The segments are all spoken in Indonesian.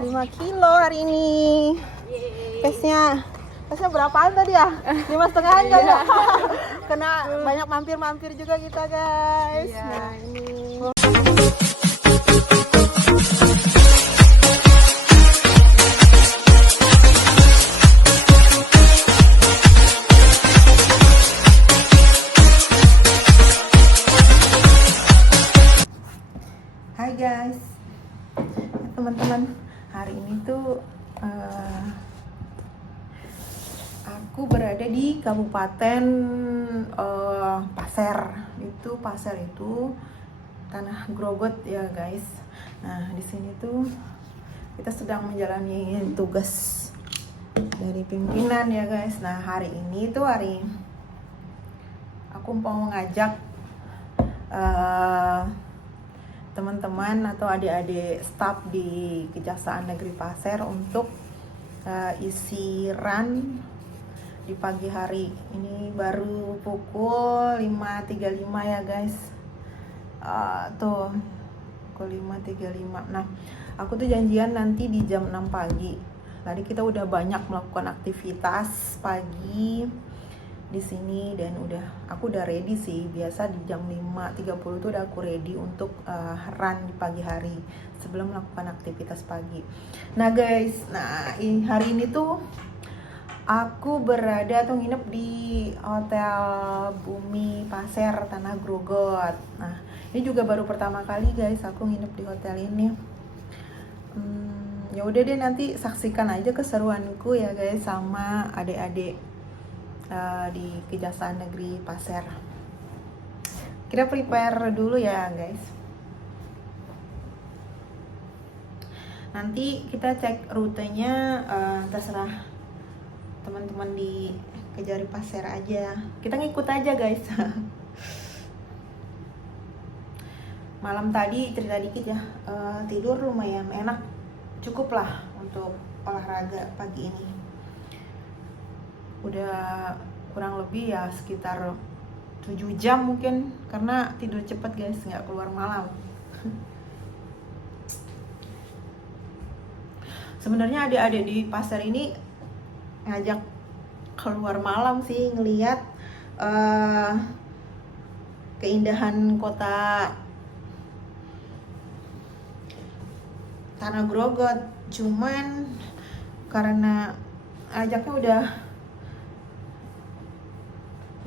5 kilo hari ini. Pesnya berapaan tadi ya? 5,5 kan ya? Kena banyak mampir-mampir juga kita guys. Nah ini. Hai guys, teman-teman, hari ini tuh aku berada di Kabupaten Pasir itu tanah Grogot ya guys. Nah di sini tuh kita sedang menjalani tugas dari pimpinan ya guys. Nah hari ini tuh aku mau mengajak teman-teman atau adik-adik staf di Kejaksaan Negeri Pasir untuk isi run di pagi hari. Ini baru pukul 5.35 ya guys. Tuh pukul 5.35. Nah aku tuh janjian nanti di jam 6 pagi. Tadi kita udah banyak melakukan aktivitas pagi di sini dan aku udah ready sih. Biasa di jam 5.30 tuh udah aku ready untuk run di pagi hari sebelum melakukan aktivitas pagi. Nah guys, hari ini tuh aku berada atau nginep di Hotel Bumi Pasir Tanah Grogot. Nah ini juga baru pertama kali guys aku nginep di hotel ini. Ya udah deh, nanti saksikan aja keseruanku ya guys sama adik-adik di Kejaksaan Negeri Pasir. Kita prepare dulu ya guys. Nanti kita cek rutenya, terserah teman-teman di Kejari Pasir aja. Kita ngikut aja guys. Malam tadi cerita dikit ya, tidur lumayan enak, cukup lah untuk olahraga pagi ini. Udah kurang lebih ya sekitar 7 jam mungkin, karena tidur cepet guys, nggak keluar malam. Sebenarnya adik-adik di pasar ini ngajak keluar malam sih, ngelihat keindahan kota Tanah Grogot. Cuman karena ajaknya udah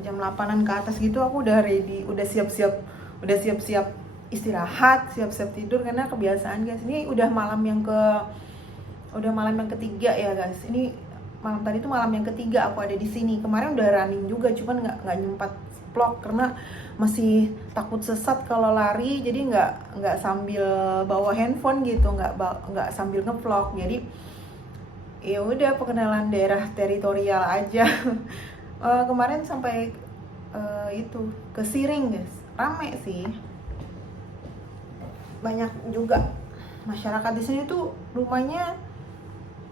jam 8-an ke atas gitu, aku udah ready, udah siap-siap istirahat, siap-siap tidur karena kebiasaan guys. Ini udah malam yang ketiga ya guys. Ini malam tadi tuh malam yang ketiga aku ada di sini. Kemarin udah running juga, cuman nggak nyempat vlog karena masih takut sesat kalau lari. Jadi nggak sambil bawa handphone gitu, nggak sambil ngevlog. Jadi ya udah perkenalan daerah teritorial aja. Kemarin sampai itu ke Siring guys, rame sih, banyak juga masyarakat di sini tuh rumahnya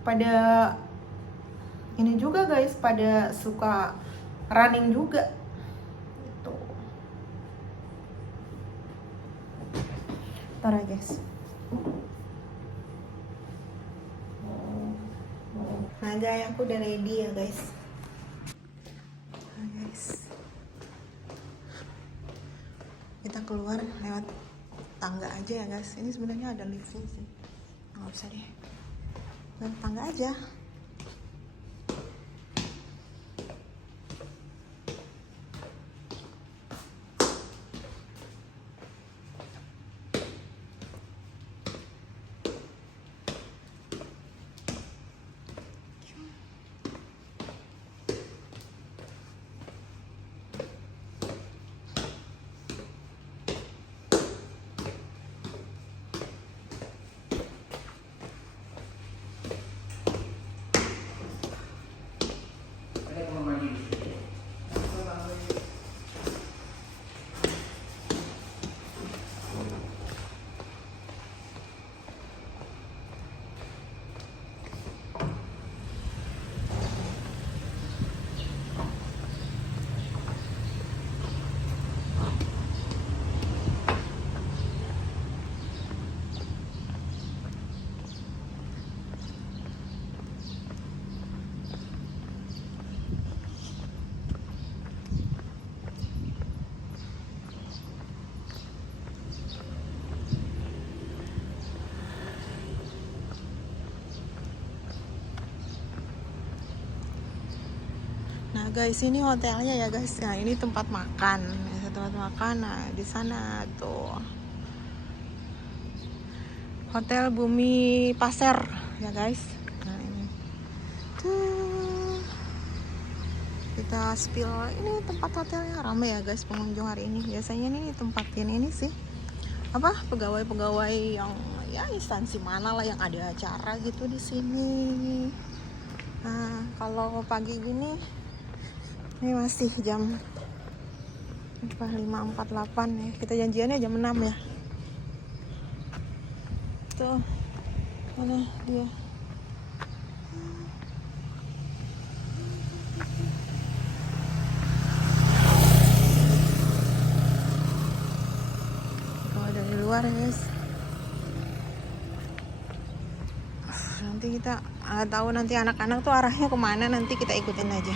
pada ini juga guys, pada suka running juga gitu. Ntar ya guys. Nah guys, aku udah ready ya guys. Kita keluar lewat tangga aja ya guys. Ini sebenarnya ada liftnya sih, nggak usah deh, lewat tangga aja. Guys, ini hotelnya ya guys. Nah, ini tempat makan. Tempat makan. Nah, di sana tuh. Hotel Bumi Pasir ya guys. Nah, ini. Tuh. Kita spill. Ini tempat hotelnya ramai ya guys pengunjung hari ini. Biasanya ini tempat ini sih. Apa? Pegawai-pegawai yang ya instansi mana lah yang ada acara gitu di sini. Nah, kalau pagi gini ini masih jam 5.48 ya. Kita janjiannya jam 6 ya. Tuh. Mana dia? Kalau dari luar ya guys. Nanti kita tahu nanti anak-anak tuh arahnya kemana, nanti kita ikutin aja.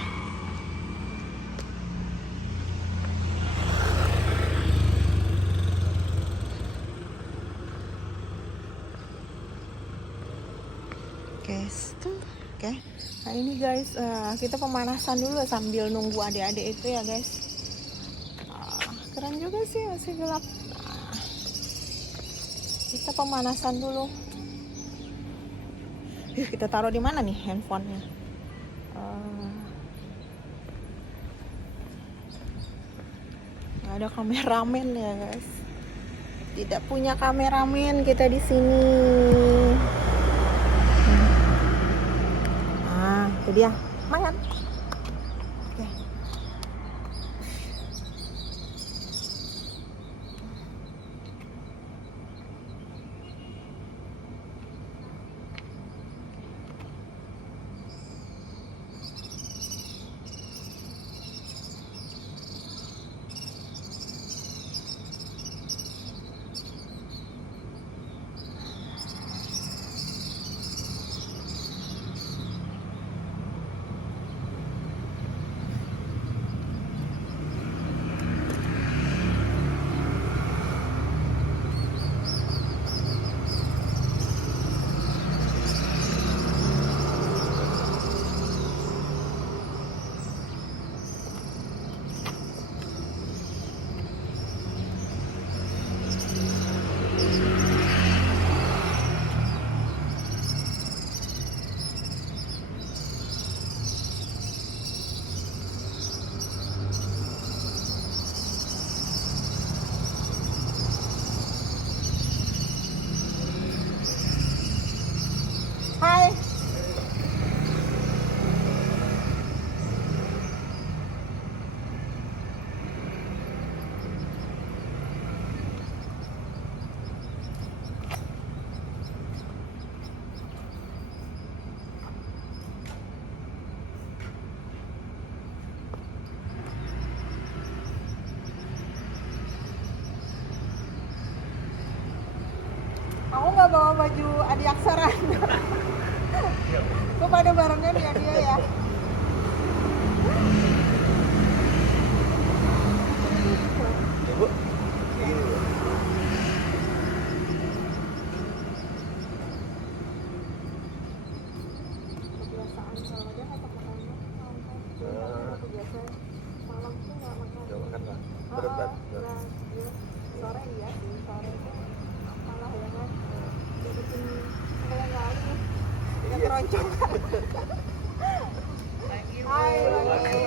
Oke. Nah ini guys, kita pemanasan dulu sambil nunggu adik-adik itu ya guys. Keren juga sih, masih gelap. Kita pemanasan dulu. Kita taruh di mana nih handphonenya? Nggak ada kameramen ya guys. Tidak punya kameramen kita di sini. Nah, itu dia. Lumayan. Oke. Hai. Aku nggak bawa baju Adi Aksara. Kok pada barengan ya dia ya? Ibu? Kebiasaan kalau dia nggak makan kebiasaan malam tuh nggak makan. Gak makan lah. Berat. Sore iya sih, sore itu malah ya kan bikin kayak kali kita keroncong. Hai lagi.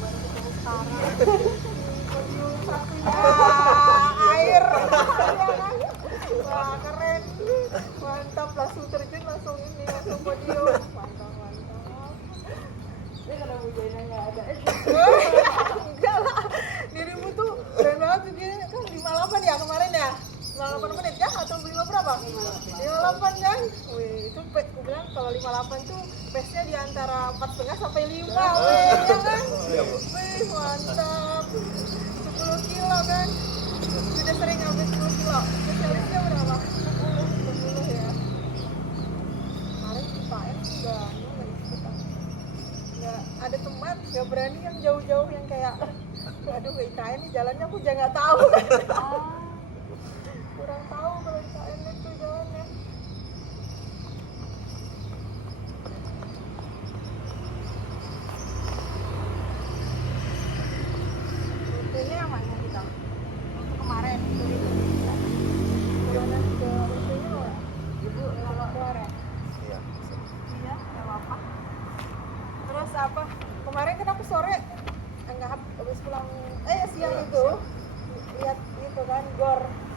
Baru ketemu sekarang. Air. Wah keren, mantap, langsung terjun, langsung podium, mantap. Dia kena hujannya nggak ada. Enggak lah, dirimu tuh keren banget tuh, dia kan 58 ya kemarin ya, 58 menit ya atau 5 berapa? 58 kan? Wih, itu aku bilang kalau 58 tuh pace-nya di antara 4,5 sampai 5, wih, ya kan? Wih, mantap. 10 kilo kan? Sudah sering ngambil 10 kilo. Spesialisnya berapa? 10 ya. Kemarin di KM udah nggak ada teman, nggak berani yang jauh-jauh yang kayak aduh IKN nih jalannya aku juga nggak tahu. Kurang tahu kalau IKN itu jalannya.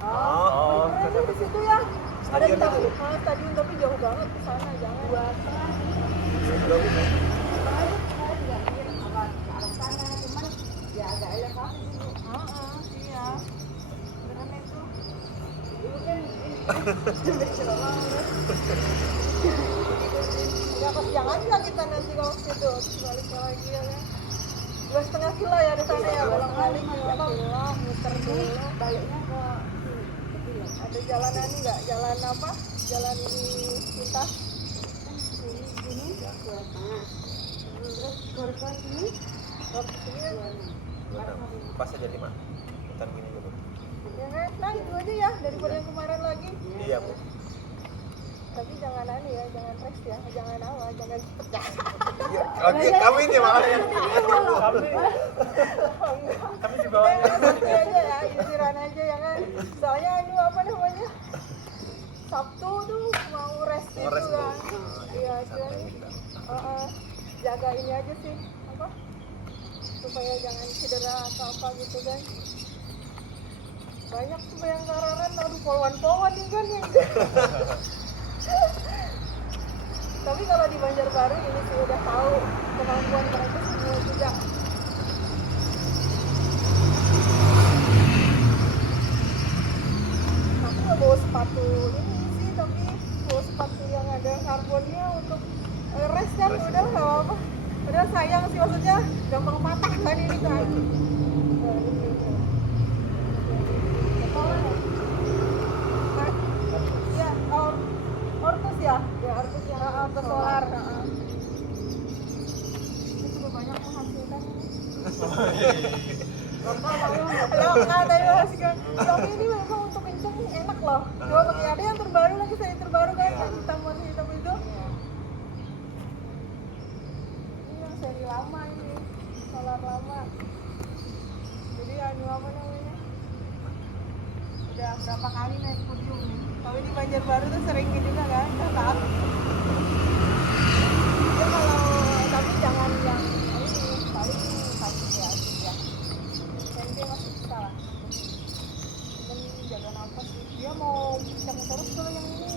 Oh. Beneran di situ ya. Ada Stadion itu? stadion tapi jauh banget ke sana, jangan. Sebelum Iya. Beneran itu. Ya kesiangan lah kita nanti kalau ke situ, balik lagi ya kan. 2,5 kilo ya di sana ya, bolak-balik muter dulu. Baliknya ke ada jalanan ini nggak? Jalan apa? Jalan ini lintas. Sini 2,5. Terus ke sini. pas aja 5. Bentar gini dulu. Ya kan? Nah itu aja ya daripada yang kemarin lagi. Iya, Bu. Tapi jangan ya, jangan rest ya, jangan jangan cepet ya. Oke, kami ini makanya. Kami di bawahnya. Santai aja ya, istirahat aja ya kan. Soalnya ini apa namanya? Sabtu tuh mau rest Mau itu rest, Bu. kan. Iya, Santai cuman kita. jaga ini aja sih, apa? Supaya jangan cedera atau apa gitu kan. Banyak tuh yang kararan, aduh polwan-polwan nih kan yang tapi kalau di Banjarbaru ini sih udah tahu kemampuan mereka semua juga. Aku nggak bawa sepatu ini sih, tapi bawa sepatu yang ada karbonnya untuk rest kan. Rest. Udah nggak apa-apa. Udah sayang sih, maksudnya gampang patah kan ini kan. Iya, Ortus ya? Ya, Ortus yang Ortus solar. Ini juga banyak menghasilkan ini. Lokal tapi menghasilkan. Tapi ini memang untuk kenceng enak loh. Coba pakai ada yang terbaru lagi, saya terbaru kan yang hitam itu. Ini yang seri lama ini, solar lama. Jadi apa namanya? Udah berapa kali naik podium nih. Kalau di Banjarbaru tuh sering gitu juga kan, tetap. Ya kalau tapi jangan yang ini paling pasti ya aja. Dan dia masih bisa lah. Cuman jaga nafas sih. Dia mau kencang terus kalau yang ini.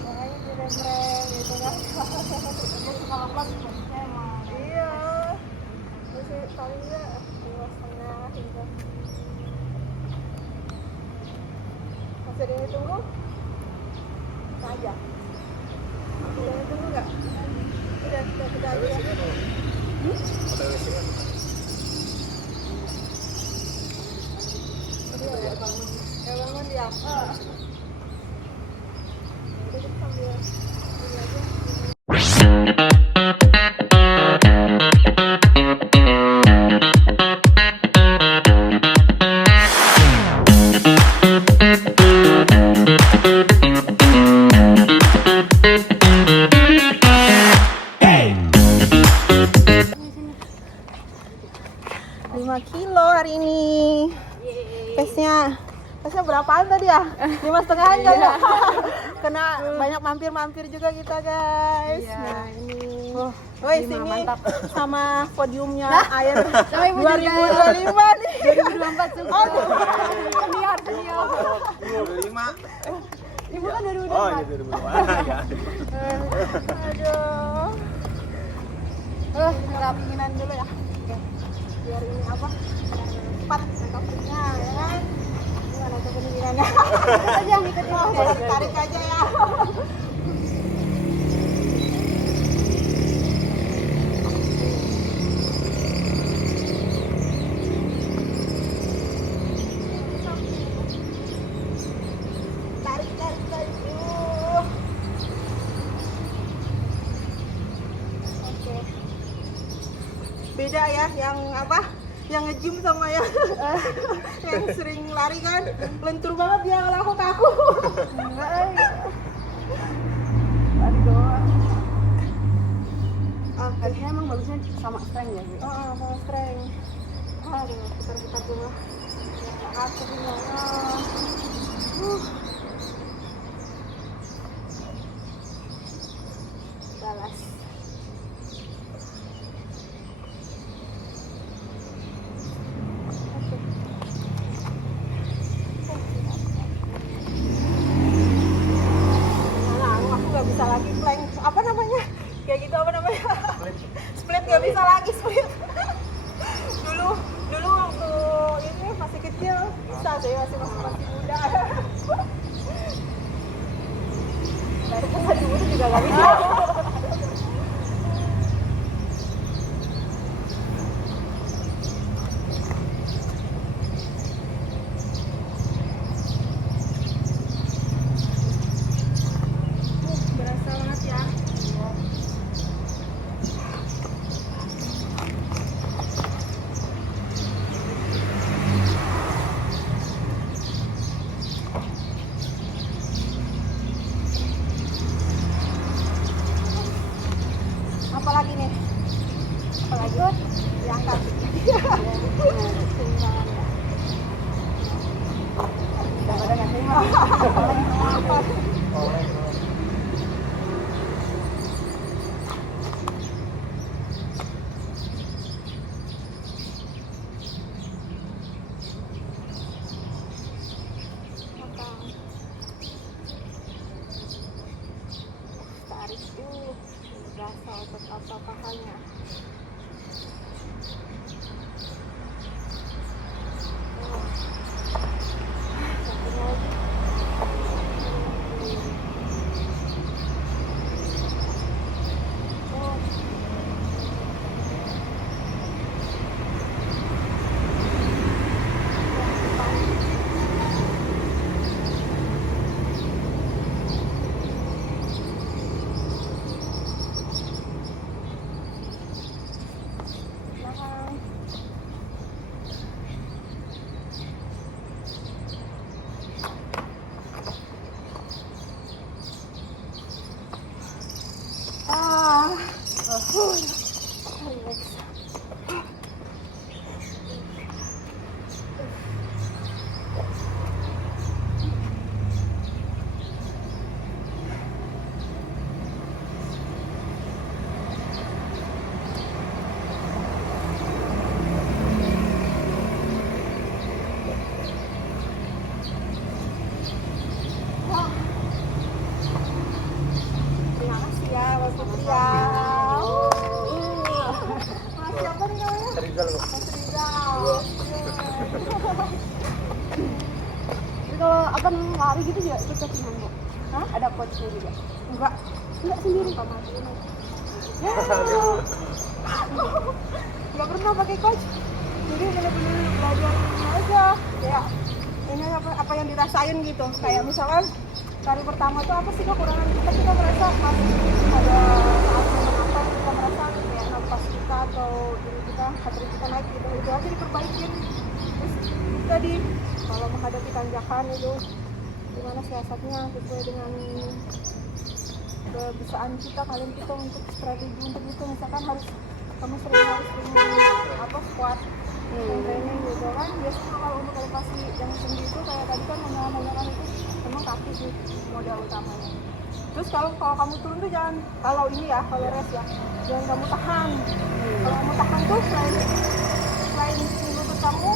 Makanya direm-rem gitu kan. Kalau pas maksudnya emang. Iya. Masih paling ya 2,5 gitu. Masih ada yang ditunggu? Nah aja. Ada yang ditunggu nggak? Udah aja ya. Hotel WC kan? Ya bangun ya. Udah kita sambil ini aja. Kilo hari ini. Pesnya berapaan tadi ya? 5,5 enggak ya? Kena banyak mampir-mampir juga kita guys. Iya. Nah ini. Woi, sini mantap. sama podiumnya air Sama Ibu 2025 nih. 2024 juga. Senior. 25. Ibu kan 2024. Oh, iya 2025. Ya. Aduh. Rapinginan dulu ya. Biar ini apa? Cepat recovery-nya ya kan? Gimana tuh pendinginannya? Ikut aja, tarik aja ya. Tarik. Oke. Beda ya yang apa? Yang nge-gym sama yang sering lari kan, lentur banget dia kalau aku kaku. Lari doang. Harusnya emang bagusnya sama strength ya, Bu? Sama strength. Aduh, putar-putar dulu. Aku gimana? Balas. juga nggak bisa. Berasa banget ya. Apalagi nih? Apalagi? Diangkat. Daripada nggak terima. Tarik tuh, berasa otot apa pahanya. Satunya lagi. Belakang. Relax. Terima kasih ya, Mas Putri ya. Mas siapa nih namanya? Rizal loh. Mas Rizal. Jadi kalau akan lari gitu juga ikut coachingan bu? Hah? Ada coachnya juga? Enggak sendiri sama sendiri. Ya. Enggak pernah pakai coach. Jadi benar-benar belajar ini aja. Ya. Ini apa yang dirasain gitu. Kayak misalkan kali pertama tuh apa sih kekurangan kita merasa masih ada saat momen apa kita merasa kayak nafas kita atau diri kita hati kita naik gitu itu aja diperbaikin. Terus tadi kalau menghadapi tanjakan itu gimana siasatnya sesuai dengan kebisaan kita kalian kita untuk strategi untuk itu misalkan harus sering squat training gitu kan biasanya kalau untuk elevasi yang tinggi itu kayak tadi kan menanyakan itu memang kaki sih modal utamanya. Terus kalau kamu turun tuh jangan kalau ini ya kalau rest ya jangan kamu tahan. Kalau kamu tahan tuh selain lutut kamu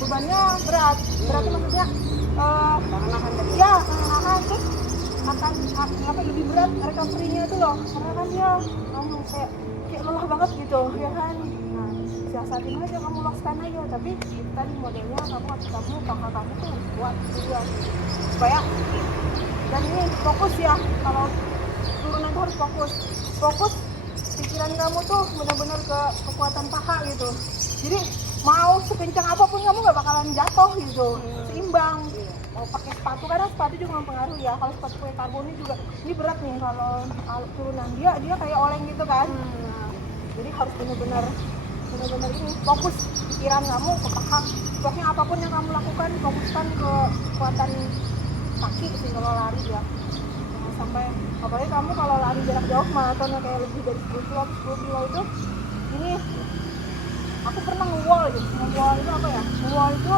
bebannya berat maksudnya nahan ya nahan terus akan apa lebih berat recovery-nya itu loh karena kan dia kamu kayak lelah banget gitu ya kan. Nah siasatin aja kamu lockstand aja tapi tadi modelnya kamu kakak kamu tuh kuat juga supaya dan ini fokus ya kalau turunan itu harus fokus pikiran kamu tuh benar-benar ke kekuatan paha gitu jadi mau sekencang apapun kamu nggak bakalan jatuh gitu seimbang mau pakai sepatu karena sepatu juga mempengaruhi ya kalau sepatu pakai karbon ini juga ini berat nih kalau turunan dia kayak oleng gitu kan jadi harus benar-benar ini fokus pikiran kamu ke paha pokoknya apapun yang kamu lakukan fokuskan ke kekuatan kaki sih kalau lari ya jangan sampai apalagi kamu kalau lari jarak jauh maratonnya kayak lebih dari 10 kilo itu ini aku pernah nge-wall itu apa ya nge-wall itu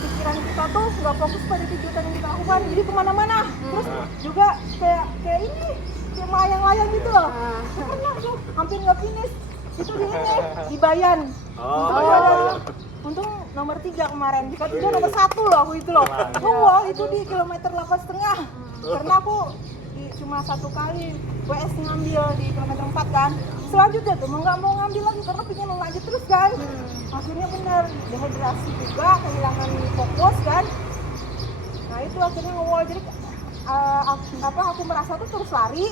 pikiran kita tuh nggak fokus pada kegiatan yang kita lakukan jadi kemana-mana terus juga kayak ini kayak layang-layang gitu loh pernah tuh hampir nggak finish itu di Bayan untung nomor 3 kemarin jika tidak nomor 1 loh aku itu loh wah itu di kilometer 8,5 karena aku cuma 1 kali WS ngambil di kilometer 4 kan selanjutnya tuh nggak mau ngambil lagi karena pengen lanjut terus kan akhirnya benar dehidrasi juga kehilangan fokus kan nah itu akhirnya nge-wall jadi aku merasa tuh terus lari.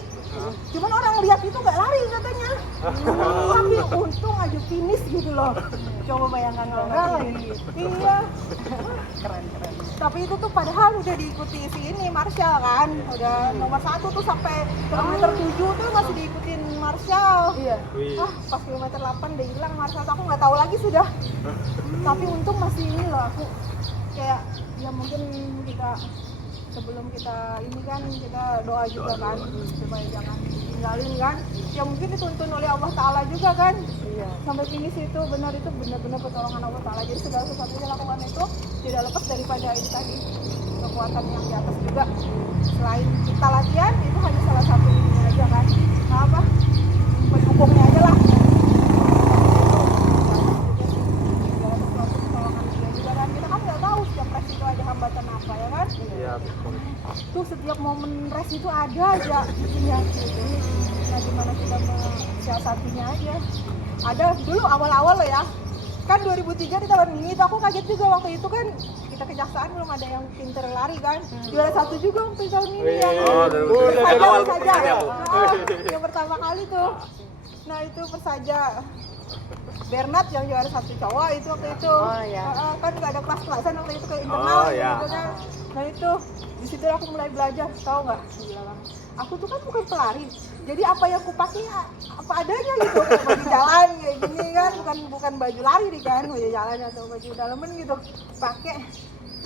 Cuman orang lihat itu nggak lari katanya. Tapi untung aja finish gitu loh. Coba bayangkan kalau nggak lagi. Iya. Keren. Tapi itu tuh padahal udah diikuti si ini Marshall kan. Udah nomor 1 tuh sampai kilometer 7 tuh masih diikutin Marshall. Iya. Wih. Pas kilometer 8 udah hilang Marshall, aku nggak tahu lagi sudah. Tapi untung masih ini loh, aku kayak ya mungkin kita sebelum kita ini kan kita doa juga kan supaya jangan tinggalin kan. Ya mungkin dituntun oleh Allah Ta'ala juga kan. Iya. Sampai finish itu benar-benar pertolongan Allah Ta'ala. Jadi segala sesuatu yang lakukan itu tidak lepas daripada ini tadi, kekuatan yang di atas juga. Selain kita latihan, itu hanya salah satu ini aja kan. Apa? Pendukungnya aja lah. Segala sesuatu pertolongan dia juga kan. Kita kan nggak tahu setiap race itu ada hambatan apa ya kan. Iya, betul. Tuh setiap momen race itu ada aja itunya gitu. Nah gimana kita mensiasatinya aja. Ada dulu awal-awal loh ya, kan 2003 di tahun ini tuh aku kaget juga waktu itu kan kita kejaksaan belum ada yang pinter lari kan. Juara 1 juga waktu tahun ini ya. Oh, dari awal Persaja. ya, Bu. Yang pertama kali tuh. Nah itu Persaja Bernard yang juara 1 cowok itu waktu itu. Oh, iya. Kan nggak ada kelas-kelasan waktu itu kayak internal Oh, iya. gitu kan. Nah itu di situ aku mulai belajar, tahu nggak? Aku tuh kan bukan pelari, jadi apa yang aku pakai ya, apa adanya gitu. Kayak baju jalan kayak gini kan, bukan baju lari nih kan, baju jalan atau baju dalemen gitu. Pakai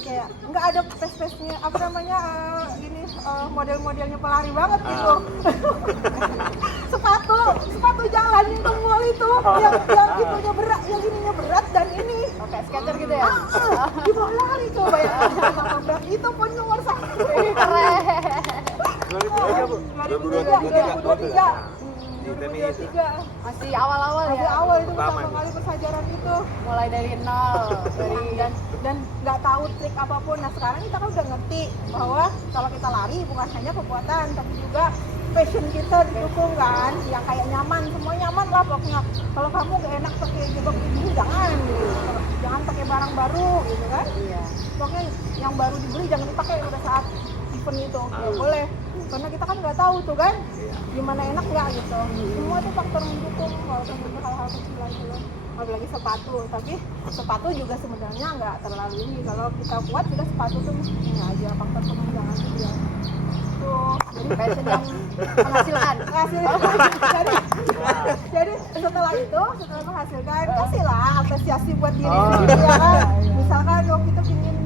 kayak nggak ada spesiesnya apa namanya model-modelnya pelari banget gitu. sepatu jalan yang tembul itu yang itunya berat, yang ininya berat dan ini Oke, skater gitu ya. di bawah lari coba ya. Berat itu pun nomor 1. Keren. 2023 Masih awal-awal masih ya. awal itu Pertama pertama kali persajaran itu. Mulai dari nol. Dari Dan nggak tahu trik apapun. Nah sekarang kita kan udah ngerti bahwa kalau kita lari bukan hanya kekuatan tapi juga passion kita didukung kan, yang kayak nyaman, semua nyaman lah pokoknya. Kalau kamu gak enak pakai jebak ini jangan gitu. Jangan pakai barang baru gitu kan. Iya. Pokoknya yang baru dibeli jangan dipakai udah saat event itu, nggak boleh. Karena kita kan nggak tahu tuh kan gimana enak nggak gitu. Semua tuh faktor mendukung walaupun itu hal-hal kecil aja loh. Apalagi sepatu, tapi sepatu juga sebenarnya nggak terlalu ini. Kalau kita kuat juga sepatu tuh ini aja faktor penunjangan juga. Tuh, Jadi passion yang menghasilkan. jadi setelah menghasilkan kasihlah apresiasi buat diri sendiri ya kan. Misalkan waktu itu pingin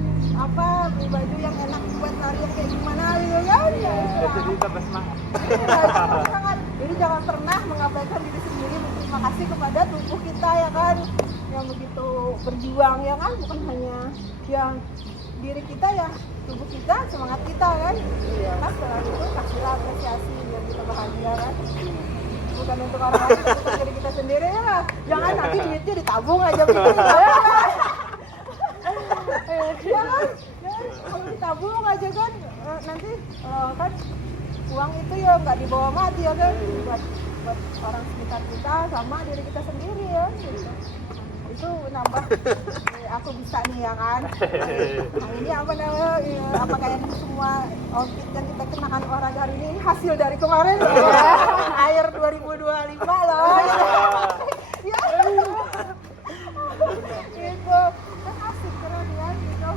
beli baju yang enak buat lari yang kayak gimana gitu kan. Jadi tambah semangat. Jadi jangan pernah mengabaikan diri sendiri. Berterima kasih kepada tubuh kita ya kan, yang begitu berjuang ya kan, bukan hanya yang diri kita ya, tubuh kita, semangat kita kan. Nah setelah itu kasihlah apresiasi biar kita bahagia kan. Bukan untuk orang lain, tapi untuk diri kita sendiri ya. Jangan nanti duitnya ditabung aja gitu. Jangan kalau ditabung aja kan nanti kan uang itu ya nggak dibawa mati ya kan, buat orang sekitar kita sama diri kita sendiri ya gitu. Itu nambah aku bisa nih ya kan. Nah, ini apa namanya apa kayak semua outfit yang kita kenakan olahraga hari ini hasil dari kemarin ya. Air 2025 loh ya. Gitu kan asik keren kan gitu.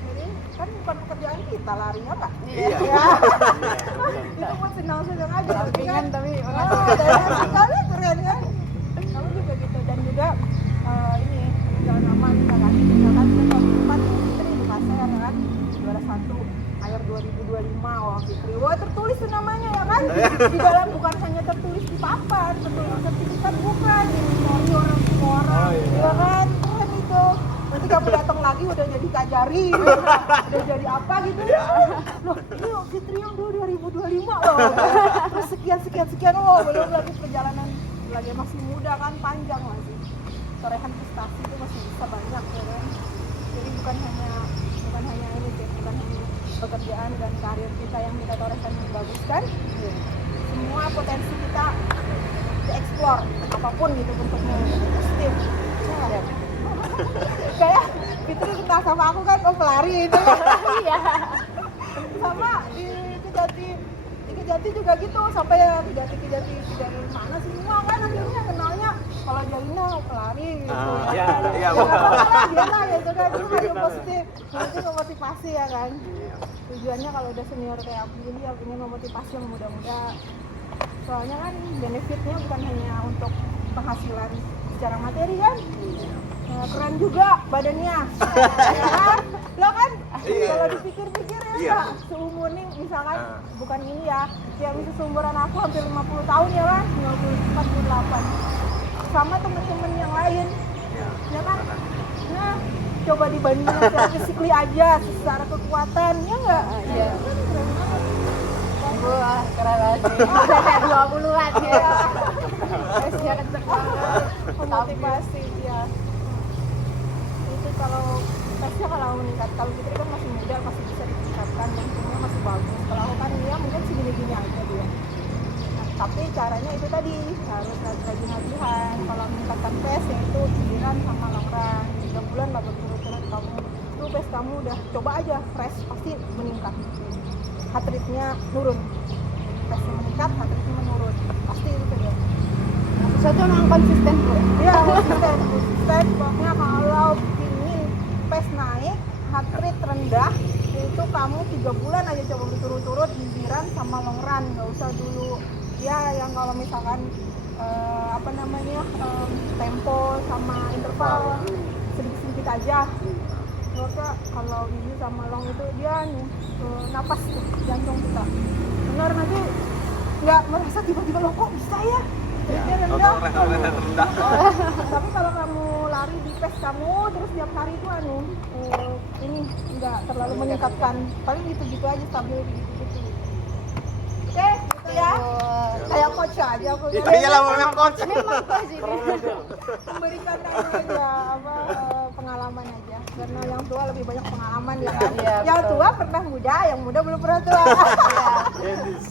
Jadi kan bukan pekerjaan kita larinya nggak. Iya. Ya. Itu buat senang-senang aja. Sampingan tapi Kalian keren kan. Kamu juga gitu dan juga ini jalan aman misalkan kita tahun depan Fitri di Pasir kan juara 1 akhir 2025 Fitri. Wah tertulis tuh namanya ya kan. Di dalam bukan hanya tertulis di papan, tertulis sertifikat bukan di memori orang semua orang. Ya kan keren itu. Nanti kamu datang lagi udah jadi kajari, udah jadi apa gitu ya. Loh, ini Fitri yang 2025 loh. Terus sekian belum lagi perjalanan lagi masih muda kan, panjang masih. Torehan prestasi itu masih bisa banyak ya kan. Jadi bukan hanya ini sih, bukan hanya pekerjaan dan karir kita yang kita torehkan yang bagus kan. Semua potensi kita dieksplor apapun gitu bentuknya positif. Ya. Kayak Fitri kenal sama aku kan pelari itu. Iya. Sama di Kejati juga gitu, sampai Kejati mana sih semua kan akhirnya kenalnya kalau Jalina pelari gitu Iya, iya, ya nggak apa-apa dia lah gitu kan, itu hal yang positif, itu memotivasi ya kan. Tujuannya kalau udah senior kayak aku gini ya ingin memotivasi yang muda-muda, soalnya kan benefitnya bukan hanya untuk penghasilan secara materi kan. Keren juga badannya ya kan? Lo kan kalau dipikir-pikir ya Iya. Kak, seumur nih misalkan bukan ini ya, yang bisa seumuran aku hampir 50 tahun ya kan, 54, 48 sama temen-temen yang lain ya kan. Nah coba dibandingin secara physically aja, secara kekuatan ya enggak? Iya. Keren banget. Wah, keren banget sih. Udah kayak 20-an ya. Esnya kenceng banget, memotivasi ya. Itu kalau tesnya kalau meningkat, kalau Fitri kan masih muda, masih bisa ditingkatkan, jantungnya masih bagus. Kalau aku kan dia mungkin segini-gini aja dia. Nah, tapi caranya itu tadi harus rajin latihan. Kalau meningkatkan pace yaitu cibiran sama long run. 3 bulan lah berturut-turut kamu itu pace kamu udah coba aja fresh, pasti meningkat. Heart rate-nya turun. Pace-nya meningkat, heart rate-nya menurun. Pasti itu dia. Bisa tuh emang konsisten Bu. Iya, konsisten. Pokoknya kalau ingin pace naik, heart rate rendah, itu kamu 3 bulan aja coba berturut-turut jibiran sama long run, nggak usah dulu ya yang kalau misalkan tempo sama interval sedikit-sedikit aja. Maka kalau ini sama long itu dia napas tuh, jantung kita. Benar, nanti nggak merasa tiba-tiba lo kok bisa ya? Rate-nya rendah. rendah. Tapi kalau kamu lari di pace kamu terus tiap hari itu ini nggak terlalu meningkatkan, paling gitu-gitu aja, stabil gitu-gitu. Oke, gitu ya. Kayak coach aja aku Itu iyalah memang coach. Memang kok sih. memberikan aja pengalaman aja, karena yang tua lebih banyak pengalaman ya kan. Iya, Yang betul. tua pernah muda, yang muda belum pernah tua. Yes.